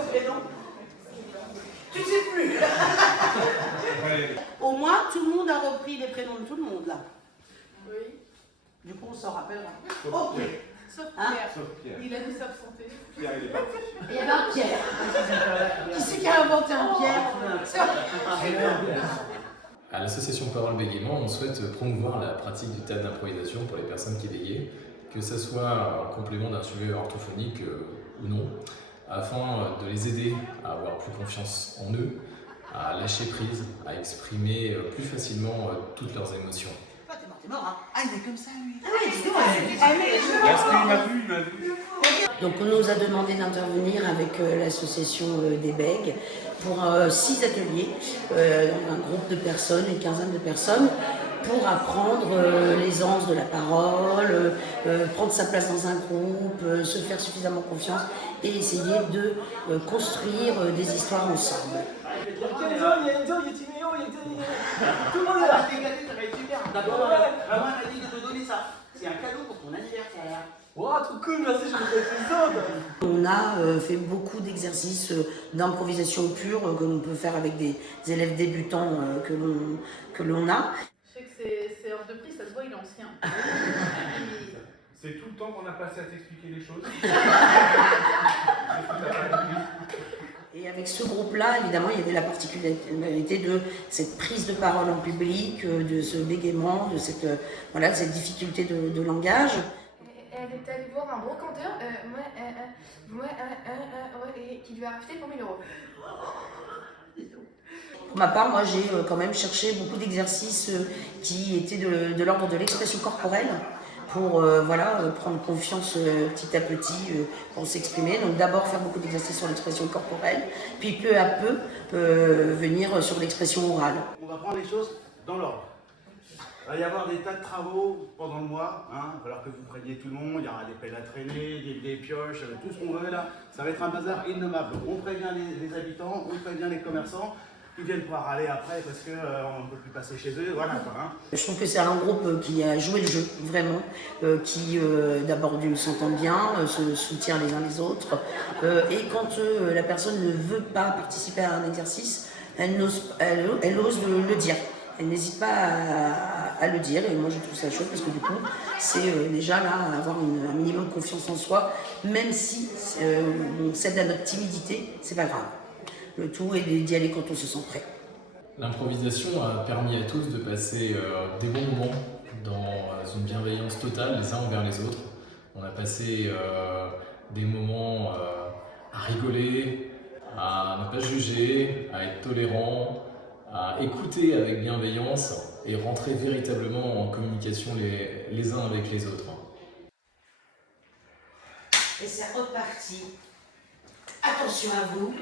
vos prénoms? Tu sais plus. Au moins, tout le monde a repris les prénoms de tout le monde, là. Oui. Du coup, on s'en rappellera. Ok. Sauf Hein? Pierre. Sauf Pierre. Il a dû s'absenter. Pierre, il est parti. Il y avait un Pierre. Qui c'est qui a inventé un Pierre? À l'association Parole Bégaiement, on souhaite promouvoir la pratique du théâtre d'improvisation pour les personnes qui bégayent, que ce soit en complément d'un sujet orthophonique ou non, afin de les aider à avoir plus confiance en eux, à lâcher prise, à exprimer plus facilement toutes leurs émotions. T'es mort, hein? Ah, il est comme ça, lui. Parce qu'il m'a vu. Donc on nous a demandé d'intervenir avec l'association des bègues pour 6 ateliers, un groupe de personnes, une quinzaine de personnes, pour apprendre l'aisance de la parole, prendre sa place dans un groupe, se faire suffisamment confiance et essayer de construire des histoires ensemble. Tout le monde est là. Ça va être super. D'abord, maman m'a dit de te donner ça. C'est un cadeau pour ton anniversaire. Wow, trop cool, merci, je vais faire les autres. On a fait beaucoup d'exercices d'improvisation pure que l'on peut faire avec des élèves débutants que l'on a. Je sais que c'est hors de prix, ça se voit, il est ancien. C'est tout le temps qu'on a passé à t'expliquer les choses. Et avec ce groupe-là, évidemment, il y avait la particularité de cette prise de parole en public, de ce bégaiement, de cette difficulté de langage. Elle est allée voir un brocanteur qui lui a racheté pour 1000 €. Pour ma part, moi, j'ai quand même cherché beaucoup d'exercices qui étaient de l'ordre de l'expression corporelle pour prendre confiance petit à petit pour s'exprimer. Donc d'abord faire beaucoup d'exercices sur l'expression corporelle, puis peu à peu venir sur l'expression orale. On va prendre les choses dans l'ordre. Il va y avoir des tas de travaux pendant le mois. Il va falloir que vous preniez tout le monde. Il y aura des pelles à traîner, des pioches, tout ce qu'on veut là. Ça va être un bazar innommable. On prévient les habitants, on prévient les commerçants. Ils viennent pouvoir aller après parce qu'on ne peut plus passer chez eux. Voilà quoi. Je trouve que c'est un groupe qui a joué le jeu, vraiment, qui d'abord s'entend bien, se soutient les uns les autres. Et quand la personne ne veut pas participer à un exercice, elle ose le dire. Elle n'hésite pas à le dire et moi je trouve ça chouette parce que du coup c'est déjà là avoir un minimum de confiance en soi, même si on cède à notre timidité, c'est pas grave. Le tout est d'y aller quand on se sent prêt. L'improvisation a permis à tous de passer des bons moments dans une bienveillance totale les uns envers les autres. On a passé des moments à rigoler, à ne pas juger, à être tolérant, à écouter avec bienveillance et rentrer véritablement en communication les uns avec les autres. Et c'est reparti. Attention à vous.